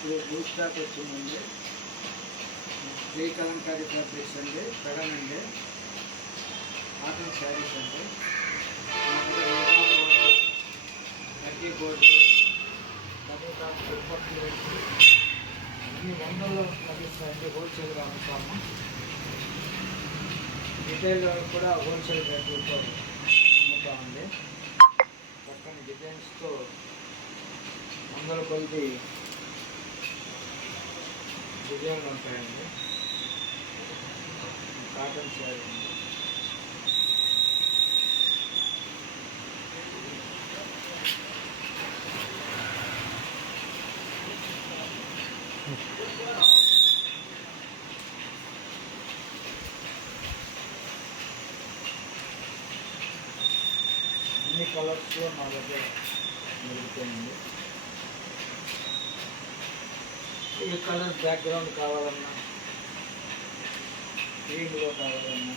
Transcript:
ఇప్పుడు blue stock వచ్చిందండి. జై కలంకారీ ఫ్యాబ్రిక్స్ అండి, పెడన్ అండి, కాటన్ శారీస్ అండి, నక్కీ బోర్డు, దుప్పట్లు అన్ని వందల్లో లభిస్తాయండి. హోల్సేల్గా అమ్ముతాము. రిటైల్ కూడా హోల్సేల్ రేట్లతో అమ్ముతామండి. చక్కని డిజైన్స్తో వందల కొద్ది డిజైన్లు ఉంటాయండి. కాటన్ శారీ అండి. అన్ని కలర్స్లో మా దగ్గర దొరుకుతాయండి. ఈ కలర్ బ్యాక్గ్రౌండ్ కావాలన్నా, గ్రీన్లో కావాలన్నా